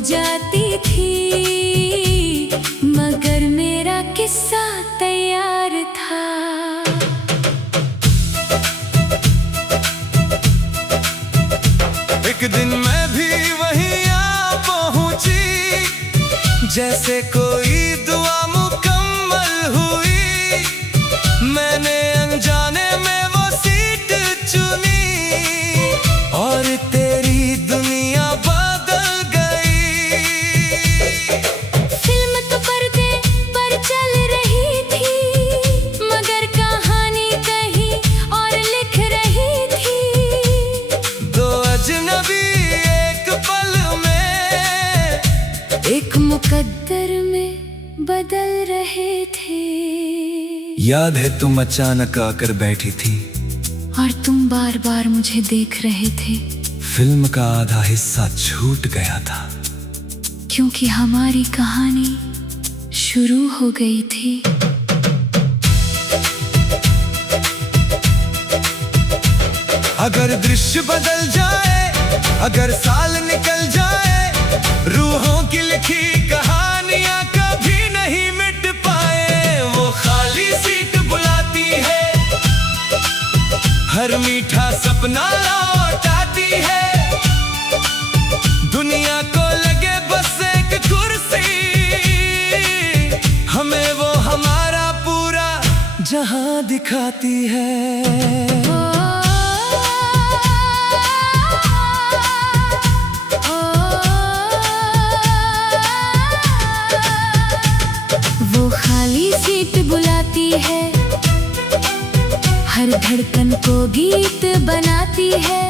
जाती थी, मगर मेरा किस्सा तैयार था। एक दिन मैं भी वहीं आ पहुंची, जैसे कोई दुआ मुकम्मल हुई। मैंने अनजाने में वो सीट चुनी और तेरी दुनिया बदल गई। फिल्म तो पर्दे पर चल रही थी, मगर कहानी कहीं और लिख रही थी। दो अजनबी एक पल में, एक मुकद्दर में बदल रहे थे। याद है तुम अचानक आकर बैठी थी और तुम बार बार मुझे देख रहे थे, फिल्म का आधा हिस्सा छूट गया था, क्योंकि हमारी कहानी शुरू हो गई थी। अगर दृश्य बदल जाए, अगर साल निकल जाए, रूहों की लिखी कहानियां कभी नहीं मिट पाए। वो खाली सीट बुलाती है, हर मीठा सपना लौटाती है। दुनिया को लगे बस एक कुर्सी, हमें वो हमारा पूरा जहां दिखाती है। वो खाली सीट बुलाती है, हर धड़कन को गीत बनाती है।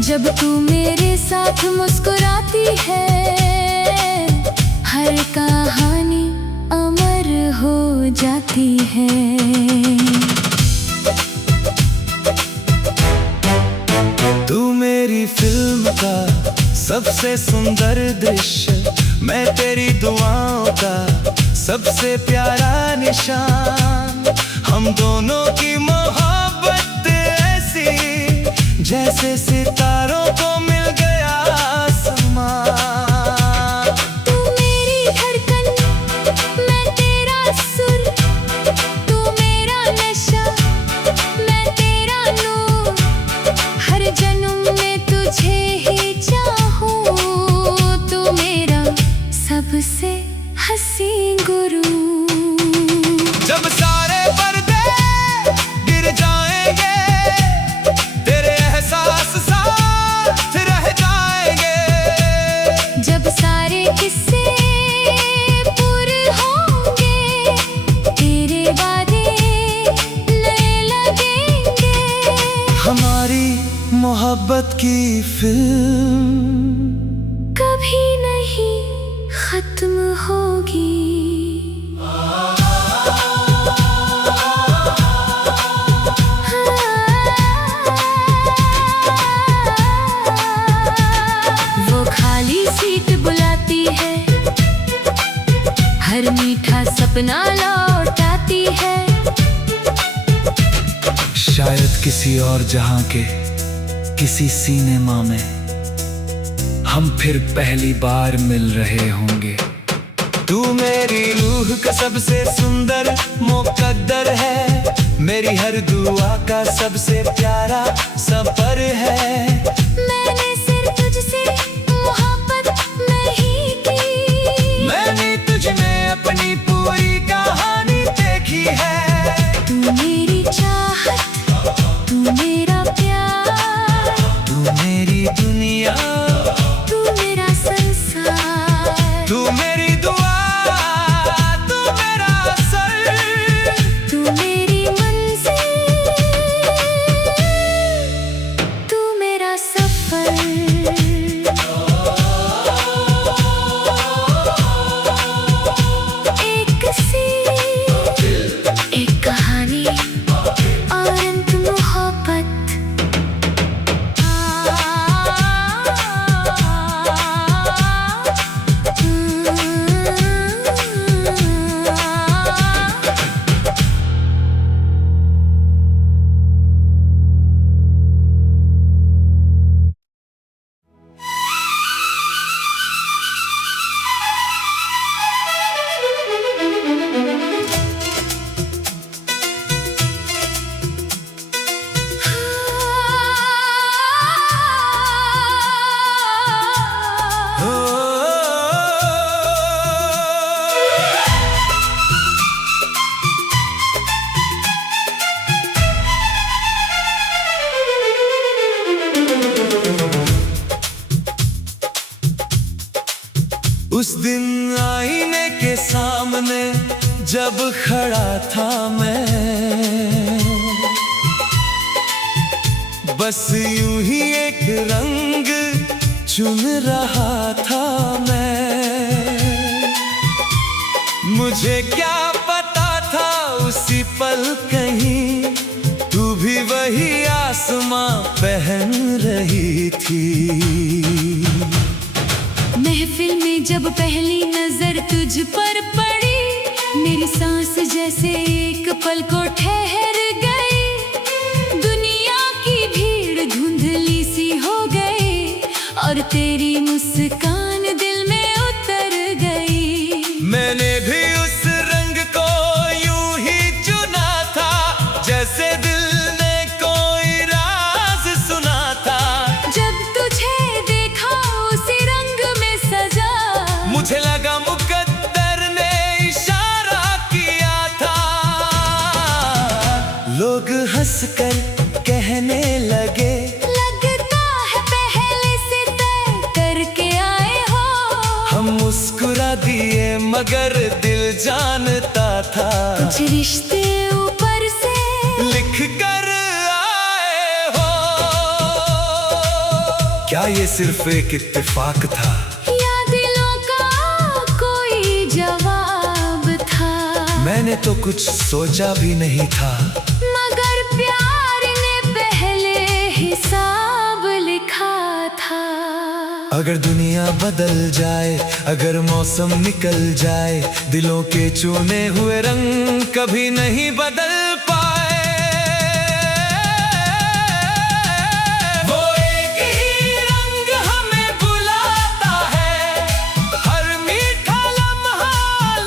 जब तू मेरे साथ मुस्कुराती है, हर कहानी अमर हो जाती है। तू मेरी फिल्म का सबसे सुंदर दृश्य, मैं तेरी दुआओं का सबसे प्यारा निशान। हम दोनों की मोहब्बत ऐसी, जैसे सितारों को मिल गया आसमान। तू मेरी धड़कन, मैं तेरा सुर, तू मेरा नशा, मैं तेरा नूर। हर जन्म में तुझे ही चाहूं, तू मेरा सबसे हंसी गुरु। जब सारे पर्दे गिर जाएंगे, तेरे एहसास साथ रह जाएंगे। जब सारे किस्से पूरे होंगे, तेरे वादे नए लगेंगे। हमारी मोहब्बत की फिल्म कभी नहीं खत्म होगी। वो खाली सीट बुलाती है, हर मीठा सपना लौटाती है। शायद किसी और जहां के किसी सिनेमा में हम फिर पहली बार मिल रहे होंगे। तू मेरी रूह का सबसे सुंदर मुकद्दर है, मेरी हर दुआ का सबसे प्यारा सफर है। मैंने सिर्फ तुझसे मोहब्बत नहीं की, मैंने तुझ में अपनी पूरी कहानी देखी है। तू मेरी चाहत, तू मेरा प्यार, तू मेरी दुनिया, तू मेरा संसार। तू मेरी दुआ, तू मेरा सर, तू मेरी मंजिल, तू मेरा सफर। एक सीट, एक कहानी और अंत मोहब्बत। आईने के सामने जब खड़ा था मैं, बस यूं ही एक रंग चुन रहा था मैं। मुझे क्या पता था उसी पल कहीं तू भी वही आसमां पहन रही थी। महफिल में जब पहली नजर तुझ पर पड़ी, मेरी सांस जैसे एक पल को ठहर गई। दुनिया की भीड़ धुंधली सी हो गई और तेरी मुस्कान दिल में उतर गई। मैंने भी उस रंग को यूं ही चुना था, जैसे दिल ने कोई राज सुना था। जब तुझे देखा उसी रंग में सजा, मुझे लगा मुकद्दर ने इशारा किया था। लोग हंसकर कहने लगे, लगता है पहले से तय करके आए हो। हम मुस्कुरा दिए मगर दिल जानता था, कुछ रिश्ते ऊपर से लिख कर आए हो। क्या ये सिर्फ एक इत्तेफाक था या दिलों का कोई जवाब था? मैंने तो कुछ सोचा भी नहीं था, मगर प्यार ने पहले हिसाब लिखा था। अगर दुनिया बदल जाए, अगर मौसम निकल जाए, दिलों के चुने हुए रंग कभी नहीं बदल पाए। वो एक ही रंग हमें बुलाता है, हर मीठा लम्हा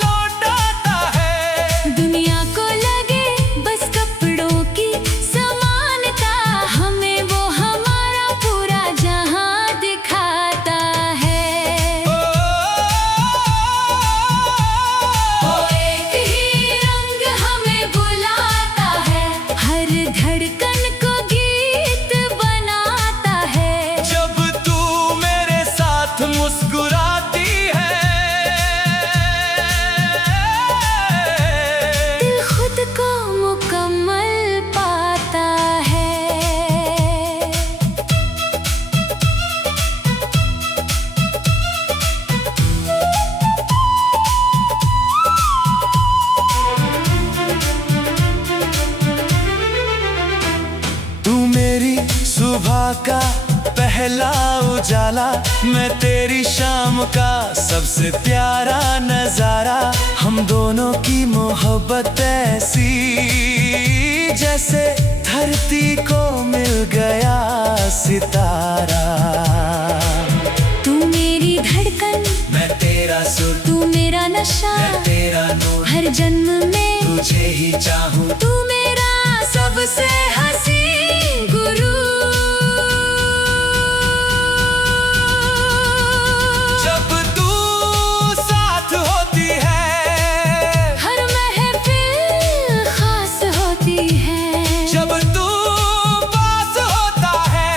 लौटाता है। दुनिया को लगे बस कपड़ों की समानता, हमें वो हमारा पूरा जहां दिखाता है। वो एक ही रंग हमें बुलाता है, हर धड़कन को गीत बनाता है। जब तू मेरे साथ मुस्कुराती है, दिल खुद को मुकम्मल पाता है। तू मेरी सुबह का पहला उजाला, मैं तेरी शाम का सबसे प्यारा नजारा। हम दोनों की मोहब्बत ऐसी जैसे धरती को मिल गया सितारा। तू मेरी धड़कन, मैं तेरा सुर, तू मेरा नशा, मैं तेरा नूर, हर जन्म में तुझे ही चाहूं। तू मेरा सबसे हंसी गुरु। जब तू साथ होती है, हर महफिल खास होती है। जब तू पास होता है,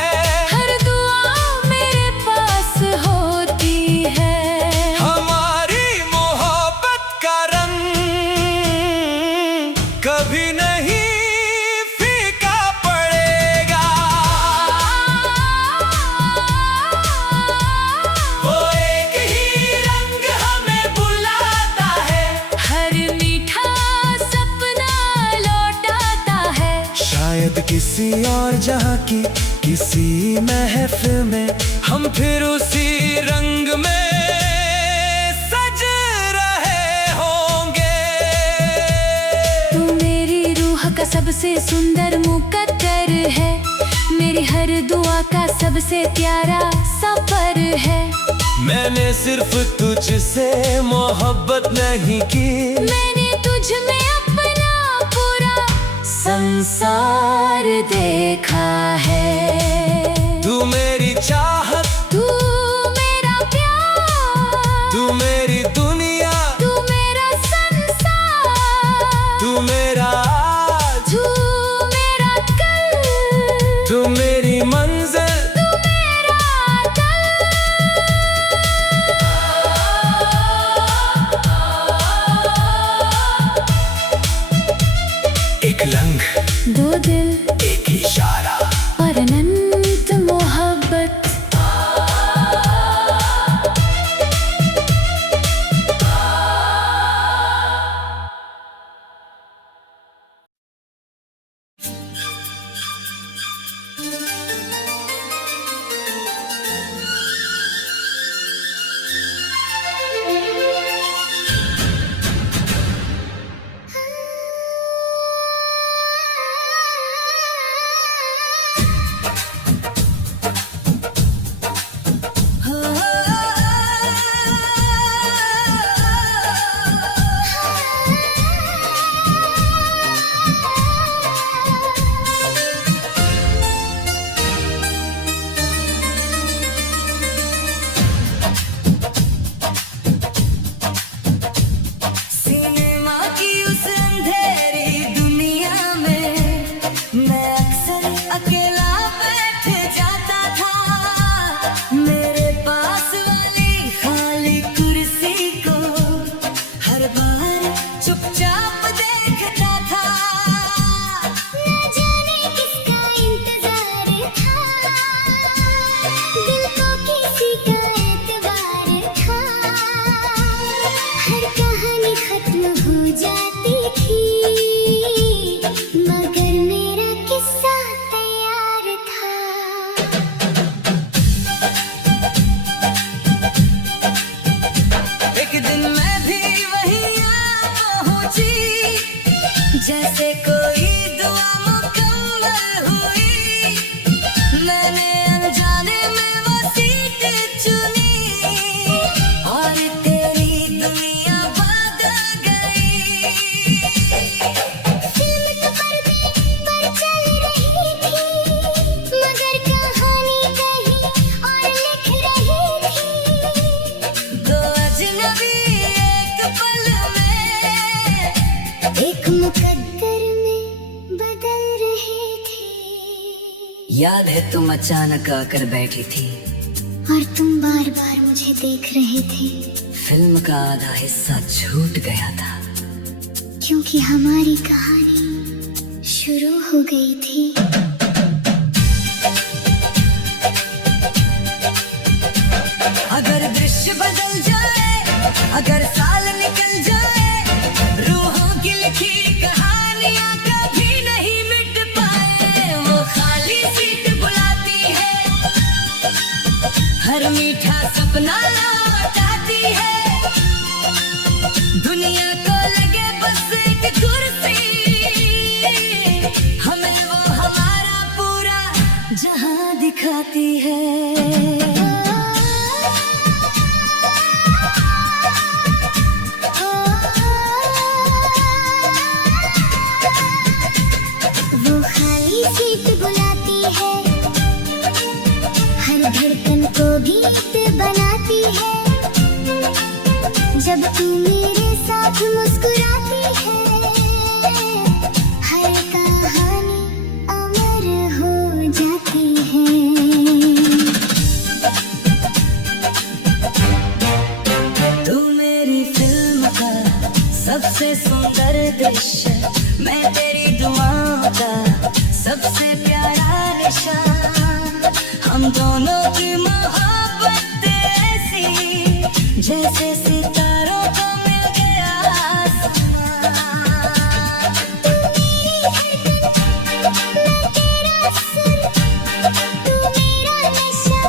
हर दुआ मेरे पास होती है। हमारी मोहब्बत का रंग कभी नहीं फीका पड़ेगा। वो एक ही रंग हमें बुलाता है, हर मीठा सपना लौटाता है। शायद किसी और जहां की किसी महफिल में हम फिर उसी रंग में सज रहे होंगे। तू मेरी रूह का सबसे सुंदर मुकद्दर है, मेरी हर दुआ का सबसे प्यारा सफर है। मैंने सिर्फ तुझसे मोहब्बत नहीं की, मैंने तुझ में अपना पूरा संसार देखा है। तू मेरी चाहत, तू मेरा प्यार, तू मेरी दुनिया, तू मेरा संसार, तू मेरा आज, तू मेरा कल, तू मेरी मंजिल। तू मेरा कल। जैसे कोई दुआ मुकम्मल हुई, मैंने अनजाने में वो सीट चुनी और तेरी दुनिया बदल गई। फिल्म तो पर्दे पर चल रही थी, मगर कहानी कहीं और लिख रही थी। दो अजनबी एक पल में, एक मुकद्दर में बदल रहे थे। याद है तुम अचानक आकर बैठी थी और तुम बार बार मुझे देख रहे थे। फिल्म का आधा हिस्सा छूट गया था, क्योंकि हमारी कहानी शुरू हो गई थी। अगर दृश्य बदल जाए, अगर साल निकल जाए, रूहों की लिखी कहानियां कभी नहीं मिट पाए। वो खाली सीट बुलाती है, हर मीठा सपना लौटाती है। दुनिया को लगे बस एक कुर्सी, हमें वो हमारा पूरा जहां दिखाती है। वो खाली सीट बुलाती है, हर धड़कन को गीत बनाती है। जब तू मेरे साथ मुस्कुराती है, हर कहानी अमर हो जाती है। तू मेरी फिल्म का सबसे सुंदर दृश्य, मैं तेरी दुआओं का सबसे प्यारा निशान। हम दोनों की मोहब्बत ऐसी, जैसे सितारों को मिल गया आसमान। तू मेरी धड़कन, मैं तेरा सुर, तू मेरा नशा,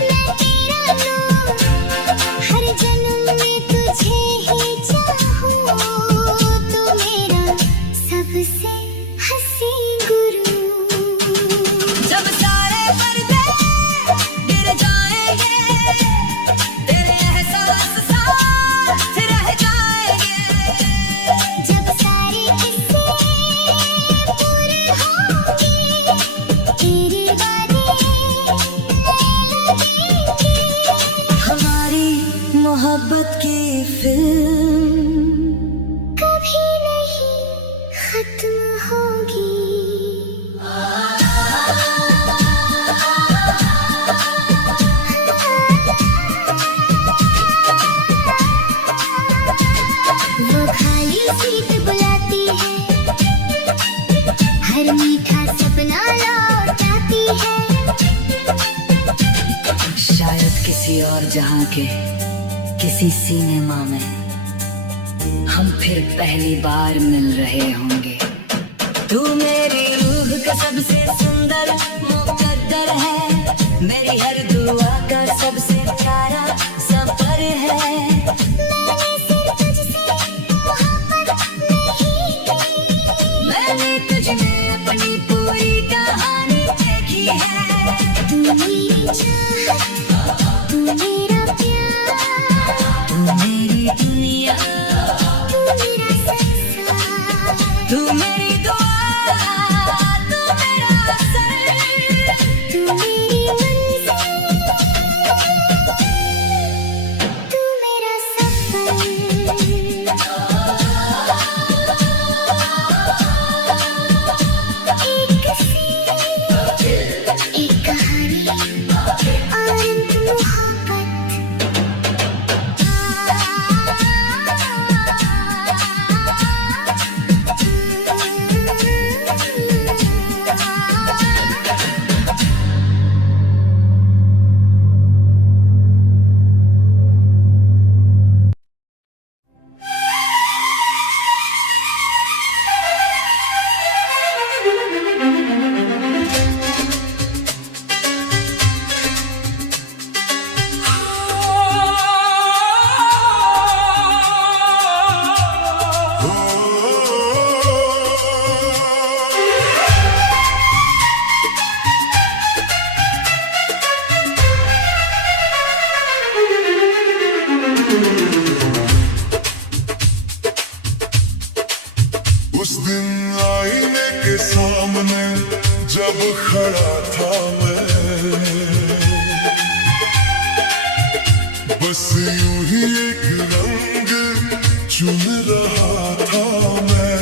मैं तेरा नूर। हर जन्म में तुझे ही चाहूं, तू मेरा सबसे हंसी गुरु। जब सारे पर्दे गिर जाएंगे, तेरे एहसास साथ रह जाएंगे। जब सारे किस्से पूरे होंगे, तेरी बातें नए लगेंगे। हमारी मोहब्बत की फिल्म कभी नहीं खत्म होगी। वो खाली सीट बुलाती है, हर मीठा सपना लौटाती है। शायद किसी और जहां के किसी सिनेमा में हम फिर पहली बार मिल रहे होंगे। तू मेरी रूह का सबसे सुंदर मुकद्दर है, मेरी हर दुआ का सबसे प्यारा सफर है। मैंने सिर्फ तुझसे मोहब्बत नहीं की, मैंने तुझ में अपनी पूरी कहानी देखी है। तू मेरी चाहत, तू मेरा प्यार, तू मेरी दुनिया, तू मेरा संसार। तू मेरी दुआ, तू मेरा सर, तू मेरी मंजिल, तू मेरा सफर। एक सीन, एक कहानी और सामने जब खड़ा था मैं, बस यूं ही एक रंग चुन रहा था मैं।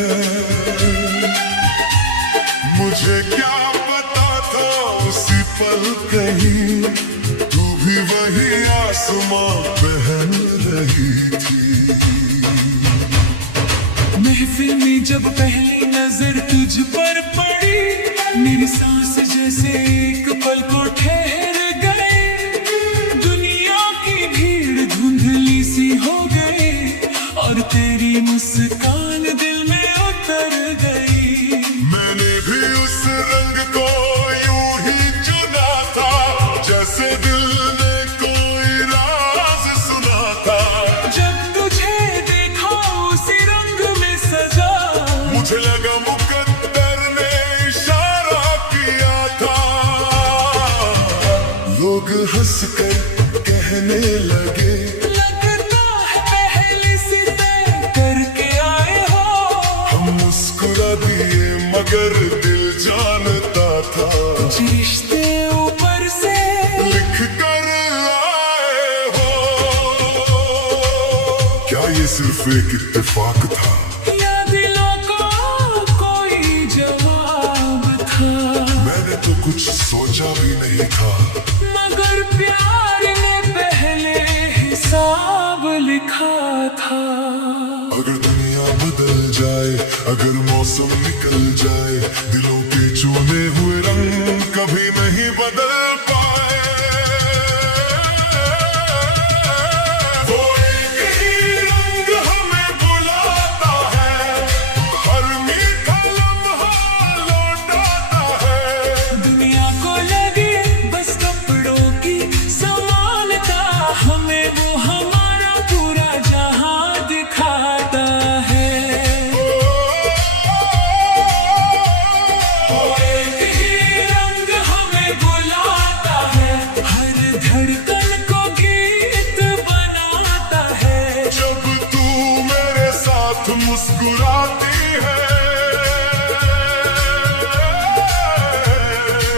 मुझे क्या पता था उसी पल कहीं तू भी वही आसमां पहन रही थी। महफिल में जब पहली नजर तुझ पर पड़ी, मेरी सांस जैसे एक पल को ठहर गई। दुनिया की भीड़ धुंधली सी हो गई और तेरी मुस्कान दिल में उतर गई। मैंने भी उस रंग को यूं ही चुना था, जैसे दिल ने कोई राज सुना था। जब तुझे देखा उसी रंग में सजा, मुझे लगा मुकद्दर ने इशारा किया था। लोग हंसकर कहने लगे, लगता है पहली सी तय करके आए हो। हम मुस्कुरा दिए मगर दिल जानता था कुछ रिश्ते ऊपर से लिख कर आए हो। क्या ये सिर्फ एक इत्तेफाक था या दिलों को कोई जवाब था? मैंने तो कुछ सोचा भी नहीं था, मगर प्यार ने पहले हिसाब लिखा था। अगर दुनिया बदल जाए, अगर मौसम निकल जाए, दिलों के चुने हुए रंग कभी नहीं बदल पाए। वो एक ही रंग हमें बुलाता है, हर मीठा लम्हा लौटाता है। दुनिया को लगे बस कपड़ों की समानता, हमें वो हमारा पूरा जहां दिखाता है। एक ही रंग हमें बुलाता है, हर धड़कन को गीत बनाता है। जब तू मेरे साथ मुस्कुराती है,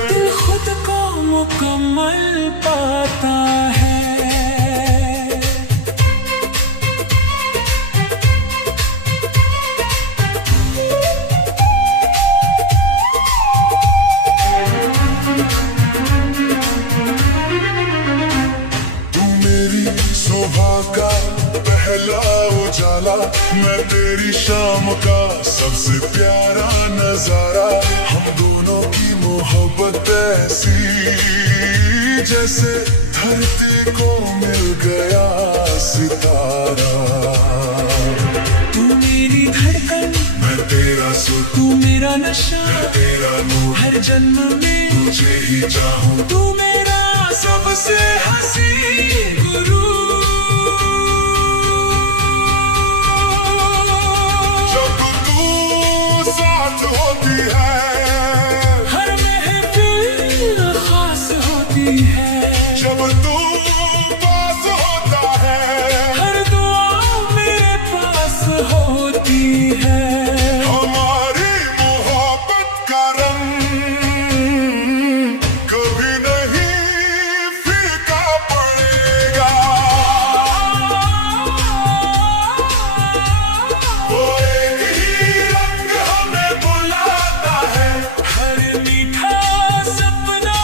दिल खुद को मुकम्मल पाता है। तू मेरी सुबह का पहला उजाला, मैं तेरी शाम का सबसे प्यारा नजारा। हम दोनों की मोहब्बत ऐसी जैसे धरती को मिल गया सितारा। तू मेरी धड़कन, मैं तेरा सुर, तू मेरा नशा, तेरा नूर, हर जन्म में तुझे ही चाहूं। तू मेरा सबसे हंसी गुरु। जब तू साथ होती है, हर महफिल खास होती है। जब तू पास होता है, हर दुआ मेरे पास होती है। हमारी मोहब्बत का रंग कभी नहीं फीका पड़ेगा। वो एक ही रंग हमें बुलाता है, हर मीठा सपना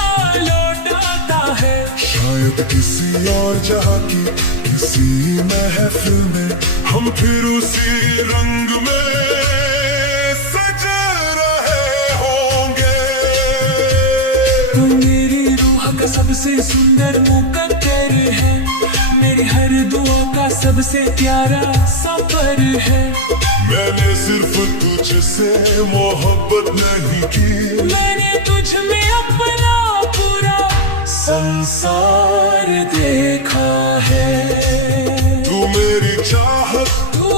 लौटाता है। शायद किसी और जहां की किसी महफिल में हम फिर उसी रंग में सज रहे होंगे। तू मेरी रूह का सबसे सुंदर मुकद्दर है, मेरी हर दुआ का सबसे प्यारा सफर है। मैंने सिर्फ तुझसे मोहब्बत नहीं की, मैंने तुझ में अपना पूरा संसार देखा है। तू मेरी चाहत, तू